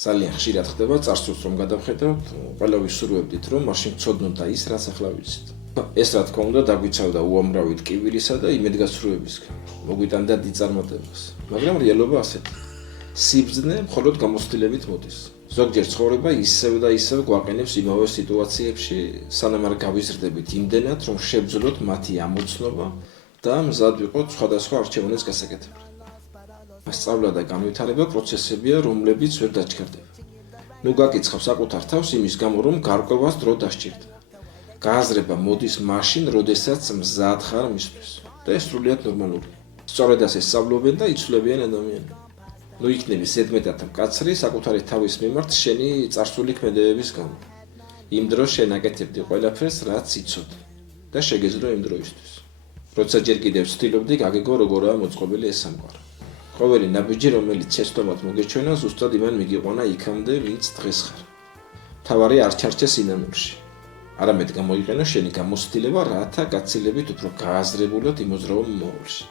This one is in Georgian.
ძალიან ხშირად ხდება წარსულს რომ გადავხედავთ, ყველა ვისურვებდით რომ მაშინ ვცოდნოთ ის რაც ახლა ვიცით. ეს რა თქმა უნდა დაგვიცავდა უამრავი ტკივილისა და იმედგაცრუებისგან. მოგვიტანდა დიდ წარმატებას. მაგრამ რეალობა ასეთი. სიბრძნე მხოლოდ გამოცდილებით მოდის. ზოგჯერ ცხოვრება ისევ და ისევ გვაყენებს იმავე სიტუაციებში, სანამ არ გავიზრდებით იმდენად, რომ შევძლოთ მათი ამოცნობა და მზად ვიყოთ სხვადასხვა არჩევანების გასაკეთებლად. სწავლა და განვითარება პროცესებია, რომლებიც ვერ დაჩქარდება. ნუ გაკიცხავ საკუთარ თავს იმის გამო, რომ გარკვევას დრო დასჭირდა. გააზრება მოდის მაშინ, როდესაც მზად ხარ მისთვის. და ეს სრულიად ნორმალურია. სწორედ ასე სწავლობენ და იცვლებიან ადამიანები. ნუ იქნები ზედმეტად მკაცრი საკუთარი თავის მიმართ შენი წარსული ქმედებების გამო. იმ დროს შენ აკეთებდი ყველაფერს, რაც იცოდი და შეგეძლო იმ დროისთვის. როცა ჯერ კიდევ ვცდილობდი გაგეგო როგორაა მოწყობილი ეს სამყარო. ყოველი ნაბიჯი, რომელიც ცესტომად მოგეჩვენა, ზუსტად იმან მიგიყვანა იქამდე, ვინც დღეს ხარ. თავარი არ ჩარჩე სინანულში. არამედ გამოიყენო შენი გამოცდილება, რათა გაცილებით უფრო გააზრებულად იმოძრავო მომავალში.